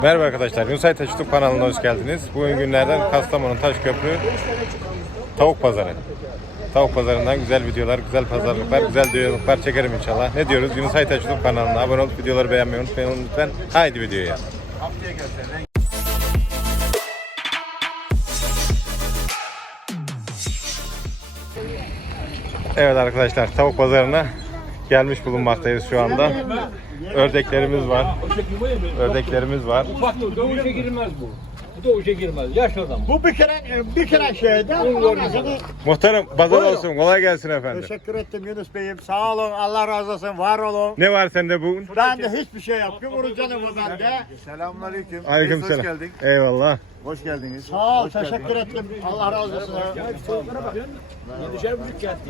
Merhaba arkadaşlar, Yunus Aytaş YouTube kanalına hoş geldiniz. Bugün günlerden Kastamonu Taşköprü Tavuk Pazarı. Tavuk Pazarından güzel videolar, güzel pazarlıklar, güzel diyaloglar çekerim inşallah. Ne diyoruz? Yunus Aytaş YouTube kanalına abone olup videoları beğenmeyi unutmayın lütfen. Haydi videoya. Evet arkadaşlar, Tavuk Pazarına gelmiş bulunmaktayız şu anda. Ördeklerimiz var. Ördeklerimiz var. Ufak doğuşa girmez bu. Bu doğuşa girmez. Yaş adam. Bu bir kere şeyde. Muhtarım pazar Buyurun. olsun. Kolay gelsin efendim. Teşekkür ettim Yunus Bey'im. Sağ olun. Allah razı olsun. Var olun. Ne var sende bugün? Ben de hiçbir şey yapmıyorum. Onu canım o bende. Selamünaleyküm. Aleykümselam. Hoş geldik. Eyvallah. Hoş geldiniz. Sağ ol. Teşekkür ettim. Allah razı olsun. Yedişer buçuk geldi.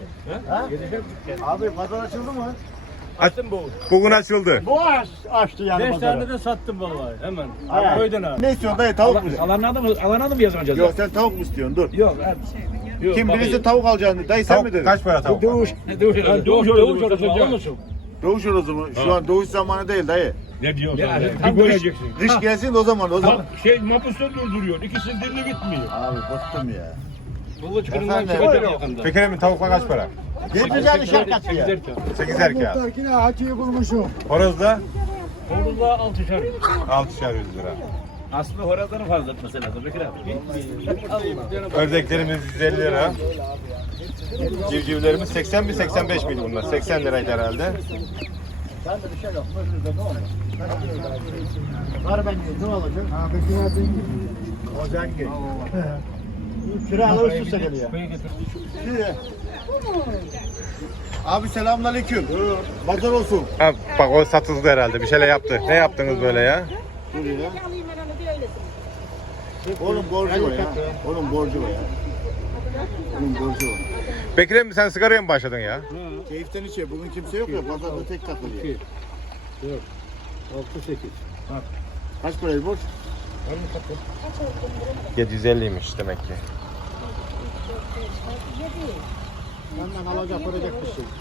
Abi pazar açıldı mı? Açtım bu. Bugün açıldı. Bu açtı yani 5 pazarı. tane de sattım vallahi hemen. Evet. Koydun ha. Ne istiyorsun dayı, tavuk mu? Alana mı yazmayacağız? Yok, sen tavuk mu istiyorsun? Dur. Yok. Yok. Kim birisi tavuk alacaksın. Dayı sen mi dedin? Kaç para tavuk? Doğuş orası alır mısın? Doğuş horozu mu? Şu an doğuş zamanı değil dayı. Ne diyorsun Ya, sen? tam Bir göreceksin. Kış gelsin de o zaman. Mapusta durduruyor. İkisinin dilini bitmiyor. Abi bıktım ya. Bulu çıkınından Efendim? çıkacak yakında. Peki mi tavukla kaç para? 750 şarkat ya. 8 erkeğe. Yine hacıyı bulmuşum. Horozda Horuzla 6'şer. 6'şer 100 lira. Aslında horozların fazla etmesi lazım. Bekir abi. Ördeklerimiz 150 lira. Civcivlerimiz 80 mi 85 miydi bunlar? 80 liraydı herhalde. Ben de bir şey yok. Var ben ne olacak? Abi kiradan o zengi. Kiralı üst üste geliyor. Abi selamünaleyküm. Pazar olsun. Ha, bak o satıldı herhalde. Bir şeyler yaptı. Ne yaptınız böyle ya? Dur ya. Onun borcu var ya. Onun borcu var ya. Onun borcu var. Bekir emmi sen sigaraya mı başladın ya? Keyiften içe. Bugün kimse yok ya. Pazarda tek takılıyor. 6-8. Kaç parayı borç? 750'ymiş demek ki. Benden alacak olacak bir şey.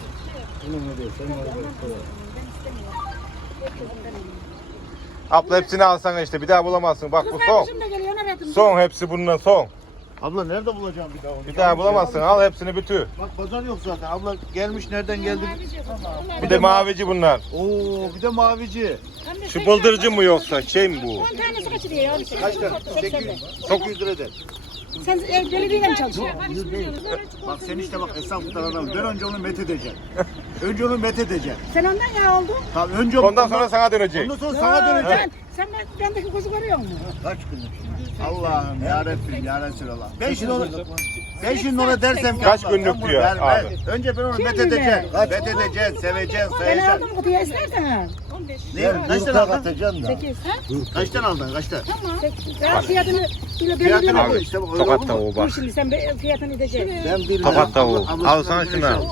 Abla hepsini alsana işte bir daha bulamazsın. Bak bu son. Son hepsi bundan son. Abla nerede bulacağım bir daha onu? Bir daha bulamazsın. Al hepsini bütün. Bak pazar yok zaten. Abla gelmiş nereden geldi? Bir de mavici bunlar. Oo, bir de mavici. Şu bıldırcı mı yoksa şey mi bu? 10 tanesi kaç liraya? Kaç tane? 800 lira de. Sen belediyeyle mi çalışıyorsun? Bak sen işte bak hesap tutar adam. Ben önce onu met edeceğim. Önce onu met edeceğim. Sen ondan ya oldun. Tamam önce Ondan sonra sana dönecek. Ondan sonra sana döneceğim. Sen bendeki kuzu görüyor musun? Kaç günlük? Allah'ım ya Rabbim ya Resulallah. Ben şimdi ona dersem ki Kaç abla, günlük ben bunu diyor vermem. abi. Önce ben onu Kim met bilir? edeceğim. Met edeceğim, seveceğim, Ben sayacağım. aldım kutuya istersen. Ne? Kaç tane aldın? 8. Ha? Kaçtan aldın? Kaçtan? Tamam. Ben fiyatını bile Fiyatını belirlemedim. al işte bak. öyle Tokat olur mu? tavuğu Dur bak. şimdi sen fiyatını ödeyeceksin. Ben bir lira. Tokat tavuğu. Abla- Al sana şunu al.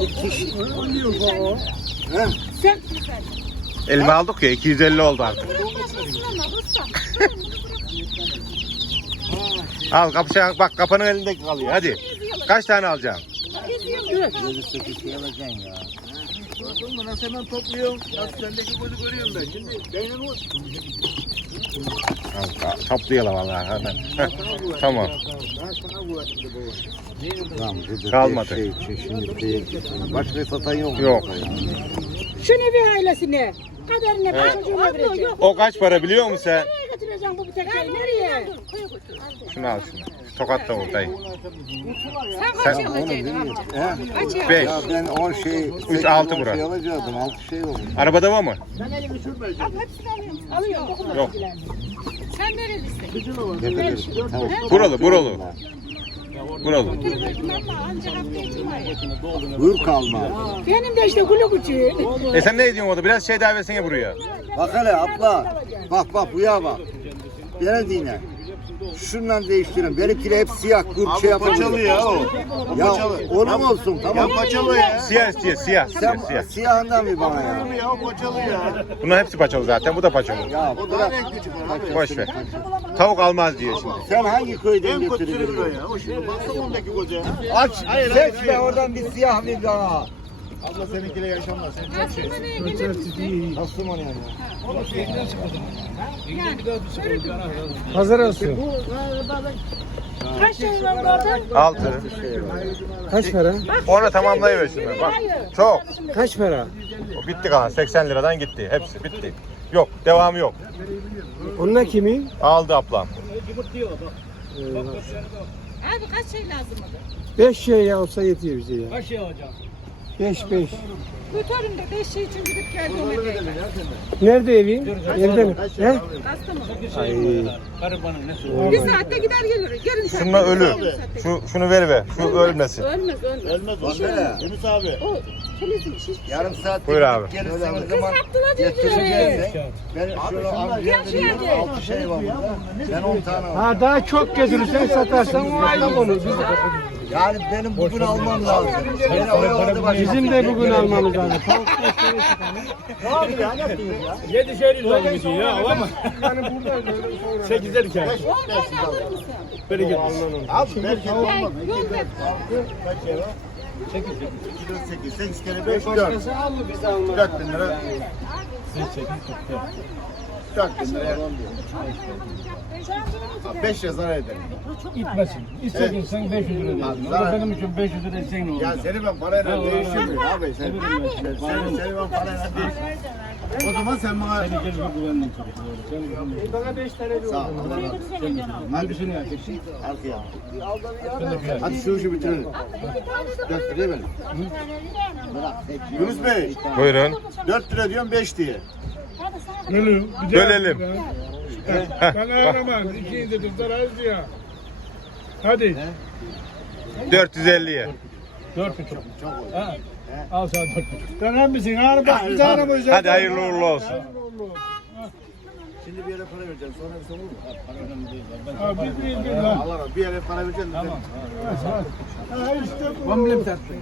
Sen Elime aldık ya 250 oldu artık. Al kapışan bak kapanın elinde kalıyor hadi. Kaç tane alacaksın? 7-8 şey alacaksın ya. Gördün mü nasıl hemen topluyorum? Nasıl sendeki gözü görüyorum ben. Şimdi beynin o. Al, toplayalım vallahi hemen. Tamam. Kalmadı. Başka satan yok. Yok. şu nevi ailesine. Kaderine bir çocuğuna verecek. O kaç para biliyor musun sen? Nereye götüreceğim bu tekneyi? Nereye? Şunu al şunu. Tokat tavuk dayı. Sen kaç yıl alacaksın amca? Kaç yıl? 5. Ya ben 10 şey, 3 6 bura. şey alacaktım. 6 şey oldu. Arabada var mı? Al hepsini alıyorum. Alıyorum. Dokunma. Yok. Sen nerelisin? Buralı. Buralı. Ancak hafta içi var ya. Buyur kalma. Benim de işte kulü küçüğü. Sen ne ediyorsun orada? Biraz şey davetine buraya. Bak hele abla. Bak buya bak. Gene dinle. Şundan değiştirin. Benimkiler hep siyah. Kur şey yapamıyor. Paçalı ya o. Ya onun olsun tamam. Ya paçalı ya. Siyah istiyor siyah. Sen Siyah. siyahından bir bana ya. Ya paçalı ya. Bunlar hepsi paçalı zaten. Bu da paçalı. Ya bırak. Boş ver. Tavuk almaz diyor şimdi. Sen hangi köyden getirdin? Ya. O şimdi Bastamon'daki koca. Aç. Seç be oradan bir siyah bir bana. Abla seninkiyle yaşamaz. Sen çok şey. Kasım yani. Pazar olsun. Kaç şey var orada? 6. Kaç para? Onu tamamlayıversin. Bak. Çok. Kaç para? O bitti kalan. 80 liradan gitti. Hepsi bitti. Yok. Devamı yok. Onlar kimin? Aldı ablam. Abi kaç şey lazım? 5 şey ya olsa yetiyor bize ya. Kaç şey alacağım? 5. Götürün de 5 şey için gidip geldi ona. Nerede evin? Evde mi? He? Ay. Garibanın ne söylüyor? Bir saatte gider gelir. Yarım saat. Şununla ölü. Şunu ver be. Şu ölmesin. Ölmez ölmez. Ölmez o şöyle. Yunus abi. O filizin şiş. Yarım saat Buyur abi. gelirseniz Kız zaman haklılar diyor. getireceğiz. Ben şöyle amcaya 6 şey var burada. Ben 10 tane var. Ha daha çok getirirsen satarsan o ayrı konu. Yani benim bugün almam lazım. Beni oyaladı başım. Bizim de bugün almamız lazım. Ne yapıyor ya? Ne yapıyorsun ya? 7 şey lazım için ya ama. Yani burada 8'er hikaye. Böyle gel. Abi belki olmaz. Yol ver. Kaç şey var? 8 kere 5 4. başkası aldı biz de almadık. 4 bin lira. 4 bin lira. 5 lira zarar eder. Gitmesin. İstediğinsen 500 lira dersin. O da benim için 500 lira etsen ne olur? Ya seni ben parayla değişemiyorum abi. Seni ben parayla değişemiyorum. O zaman sen bana... Seni gel bir güvenlik çalışıyor. Bana 5 tane bir Sağ ol. Hadi bir yapacaksın. Arkaya. Hadi şu işi bitirelim. 4 liraya verin. Yunus Bey, Buyurun. 4 lira diyorum 5 diye. Bölelim. Bana aramam. İkiyi de tutar az ya. Hadi. 450'ye. 4,5. Ha. Al sana 4,5. Tamam mısın? Ağır bak bir tane bu yüzden. Hadi hayırlı uğurlu olsun. Şimdi bir yere para vereceğim. Sonra bir sorun mu? Ha, bir lan. Allah Allah. Bir yere para vereceğim. Tamam. Ha işte bu. Komple mi tattın?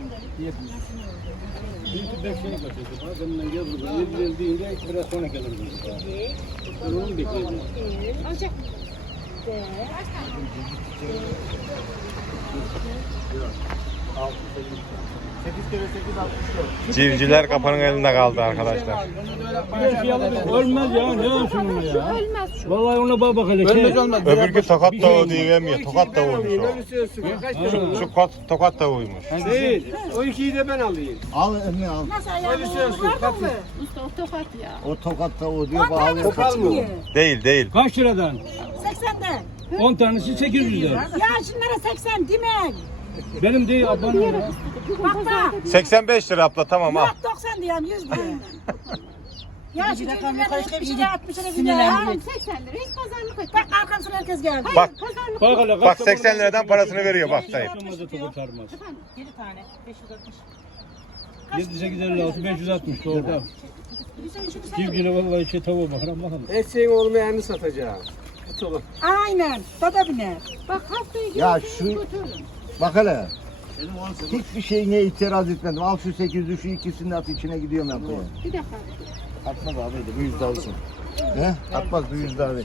Bir 5 şey kaçırdı. Benimle yazıldı. Geldiğinde biraz sonra gelirdim. Ben onu bekledim. Alacak. Civcivler kapanın elinde kaldı arkadaşlar. Bir şey alabilir. Ölmez ya. Ne olsun bunu ya? Ölmez şu. Vallahi ona bak hele. Ölmez olmaz. Öbürkü tokat tavuğu diyemiyor. Tokat tavuğuymuş o. Kaç tane? Şu tokat tavuğuymuş. Değil. O 2'yi de ben alayım. Al Emine al. Nasıl ayağını vurdun mu? Usta o tokat ya. O tokat tavuğu diyor. Bağlı. Topal mı? Değil değil. Kaç liradan? 80'den. 10 tanesi 800 lira. Ya şunlara 80 demek. Benim değil ablanın ya. Bak da. 85 lira abla tamam al. Yok 90 diyorum 100 diyorum. Ya şu çocuklar 70 lira 60 lira gidiyor. 80 lira hiç pazarlık et. Bak arkamsına herkes geldi. Bak. Bak hele. Bak 80 liradan parasını veriyor bak Tayyip. Tutmaz da topu sarmaz. 7 tane 560. 7-856 560 doğru. Civcivle vallahi şey tavuğa bakarım bakalım. Eseğin olmayanı satacağım. Tut oğlum. Aynen. Baba biner. Bak haftaya Ya gelip şu- götürürüm. Bak hele. Hiçbir şeyine itiraz etmedim. Al şu 800'ü şu ikisini at içine gidiyorum ben koya. Bir dakika. Atmaz abi de bu yüzde alsın. He? Atmaz bu yüzde abi.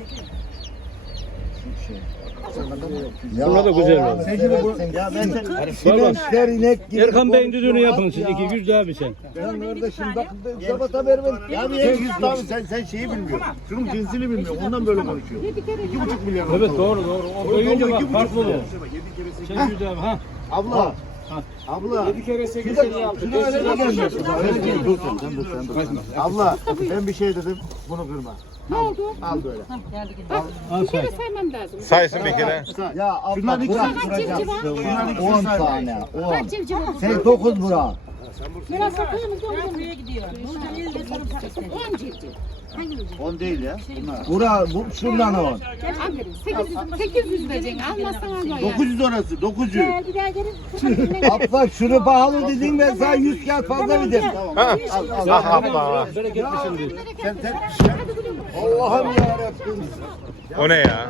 Ya Bunlar da güzel o- oldu. Sen şimdi bu... Ya ben sinemler inek gibi... Erkan Bey'in düdüğünü yapın siz 200 daha bir sen. Ben orada şimdi bak sabata vermem. Ya bir 200 daha sen şeyi bilmiyorsun. Şunun cinsini bilmiyorsun. Ondan böyle konuşuyor. 2,5 milyon. Evet doğru. O boyunca bak farklı olur. 800 daha ha. Abla. Abla. 7 kere 8 Bir dakika. Şunu öyle mi gelmiyorsun? Dur sen dur. Abla ben bir şey dedim. Bunu kırma. Ne oldu? Al böyle. Al Bir sen. kere saymam lazım. Saysın bir kere. Ya abla Burak kıracaksın. 10 tane. 10. Kaç civciv var? Sen 9 Burak. Biraz satıyor mu? Buraya gidiyor. 10 civciv. Hangi civciv? 10 değil ya. Burak bu şundan 10. 800 vereceksin. Almazsan alma ya. 900 orası 900. Gel bir daha gelin. Abla şunu pahalı dedin ben sana 100 kağıt fazla verdim. Ha? Al al. Ah abla. Bereketlisin Sen Allah'ım yarabbim. O ne ya?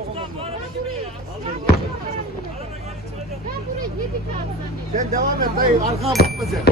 Sen devam et dayı arkana bakma sen.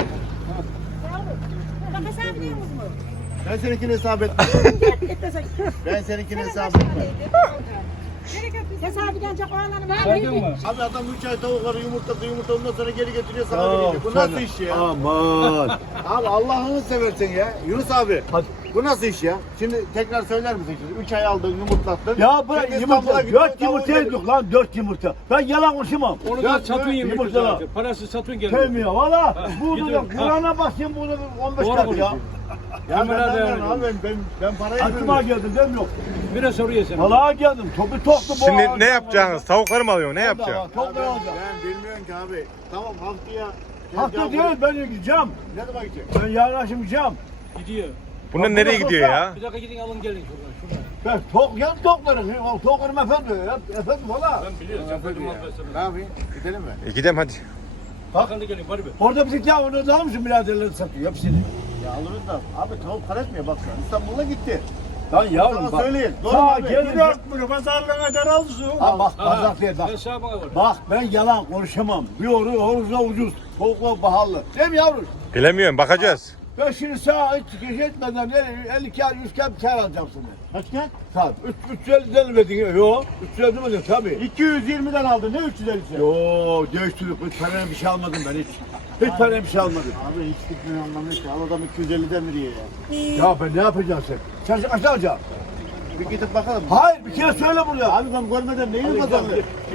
Bak hesap ediyor musun? Ben seninkini hesap etmem. Ben seninkini hesap etmem. Hesabı gelecek oğlanı var. Saydın mı? Abi adam 3 ay tavukları yumurta ondan sonra geri getiriyor sana verecek. Bu nasıl iş ya? Aman. Abi Allah'ını seversen ya. Yunus abi. Bu nasıl iş ya? Şimdi tekrar söyler misin? 3 ay aldın yumurtlattın. Ya bırak Şimdi İstanbul'a yumurta. gidiyor, 4 yumurta yedik lan 4 yumurta. Ben yalan konuşamam. Onu da satın yemek yumurta. zaten. Parasız satın geliyor. Sevmiyor valla. Burada gidiyorum. Kur'an'a basayım burada 15 Doğru kat ya. konuşuyorsun. Ya Hemen hadi ben yani. abi ben parayı Aklıma vermiyorum. geldim değil mi yok? Biraz soruyor seni. Valla geldim. Topu toktu bu. Şimdi ne yapacaksınız? Tavukları mı alıyorsun? Ne Vallahi yapacaksın? Tavukları Ben alacağım. bilmiyorum ki abi. Tamam haftaya. Hafta değil ben gideceğim. Ne zaman gidecek? Ben yarın akşam gideceğim. Gidiyor. Bunlar nereye gidiyor ya? Bir dakika gidin alın gelin şuradan. Ben toklarım. Toklarım efendim. Efendim valla. Ben biliyorum. Sen koydum al ben Ne sana. yapayım? Gidelim mi? Gidelim hadi. Bakan da gelin bari bir. Orada bir ya onu da almışım biraderleri satıyor hepsini. Ya alırız da. Abi tavuk para etmiyor bak sen. İstanbul'a gitti. Lan yavrum Sana bak. söyleyin. Doğru Sağ mu abi? gelin. Bunu pazarlığına daraldı su. Ha bak pazar değil bak. Hesabına var. Bak ben yalan konuşamam. Bir oruçla ucuz. Tavuklar pahalı. Değil mi yavrum? Bilemiyorum, bakacağız. Ben şimdi sağa hiç geç etmeden 50 kağıt 100 kağıt kâr alacağım seni. Kaç kağıt? Tabii. 350'den ödedin. Yok. 350 demedin tabii. 220'den aldın. Ne 350'si? Yo değiştirdik. Hiç paraya bir şey almadım ben hiç. Hiç paraya bir şey almadım. Abi hiç gitmiyor anlamıyor ki. Al adam 250'den mi diye ya. Ya ben ne yapacağım sen? Sen kaç alacaksın? Bir gidip bakalım. Hayır bir kere söyle burada. Abi ben görmeden neyin kazandı?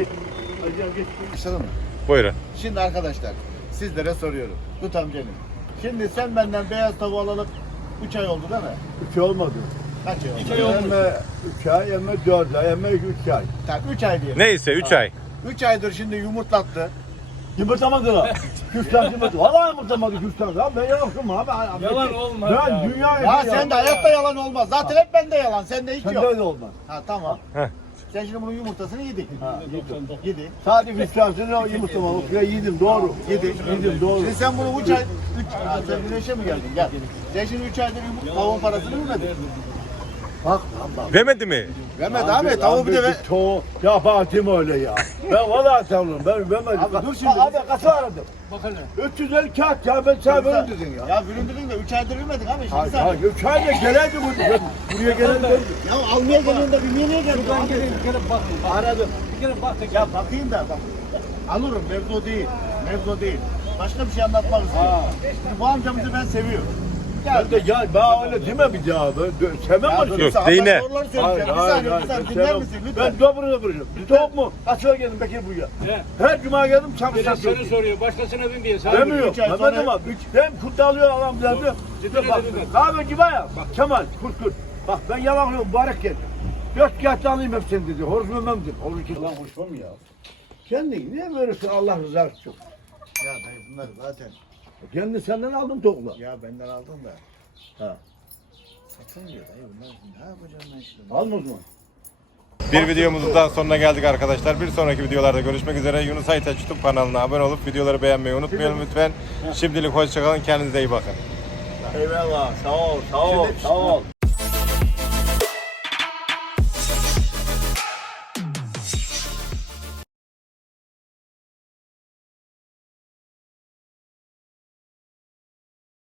Başladın mı? Buyurun. Şimdi arkadaşlar sizlere soruyorum. Tut amcanım. Şimdi sen benden beyaz tavuğu alalı 3 ay oldu değil mi? 3 olmadı. Kaç ay oldu? 2 ay olmuş. Emme 3 ay, emme 4 ay, emme 3 ay. Tamam 3 ay diyelim. Neyse 3 ay. 3 aydır şimdi yumurtlattı. Yumurtamadılar. 3 tane yumurtamadı. Valla yumurtamadı 3 tane. Ya ben yaptım abi. Yalan olmaz Ben ya. dünya Ya sen de hayatta yalan olmaz. Zaten hep bende yalan. Sende hiç Sen yok. de öyle olmaz. Ha tamam. Heh. Sen şimdi bunun yumurtasını yedin. Ha, Yedi. sadece 3 tanesini o yumurtamadı. Ya yedim doğru. Yedim doğru. Şimdi sen bunu 3 ay... sen güneşe mi geldin? Gel. Sen şimdi 3 aydır tavuğun parasını vermedin. Bak lan bak. Vermedi mi? Vermedi abi. Tavuğu bir de ver. Ya Fatih öyle ya. Ben valla tanrım. Ben vermedim. Abi dur şimdi. Abi kaça aradım? Bakalım. 350 kağıt ya ben sana böyle dedin ya. Ya büründürün de 3 aydır vermedik abi. Şimdi Hayır, sen... hayır. 3 ayda gelerdi buraya gelerdi. Ya almaya geliyorsun da bilmeye niye geldin? Şuradan gelin bir kere bakın. Aradım. Bir kere bak da gel. Ya bakayım da bak. Alırım. Mevzu değil. Mevzu değil. Başka bir şey anlatmak istiyorum. Şimdi bu amcamızı ben seviyorum. Ben de ya ben öyle deme bir daha. Ben sevmem Ya onu. dur, Yok, sen değine. Allah doğruları söyleyeceğim. Bir saniye, bir saniye. Dinler misin lütfen? Ben dobruna vuracağım. Bir tavuk mu? Kaç ay geldim Bekir buraya. He. Her cuma geldim Bir de çalışacağım. seni soruyor. Başkasına bin diye. Sana Demiyor. üç ay Ben sonra- demem. Ben kurt alıyor adam derdi. Ciddi Bak dedim kahveci var ya. Bak Kemal kurt. Bak ben yalan yok mübarek gel. 4 kağıt alayım hepsini dedi. Horoz vermem dedi. Horoz ki lan hoşuma mı ya? Kendin niye verirsin Allah rızası için? Ya dayı bunlar zaten. Kendini senden aldım tokla. Ya benden aldın da. Ha. Satın diyor dayı bunlar. Ne yapacağım ben şimdi? Alma o zaman. Bir videomuzun daha sonuna geldik arkadaşlar. Bir sonraki videolarda görüşmek üzere. Yunus Aytaç YouTube kanalına abone olup videoları beğenmeyi unutmayalım lütfen. Şimdilik hoşçakalın. Kendinize iyi bakın. Eyvallah. Sağ ol. Sağ ol. Şimdi- Sağ ol.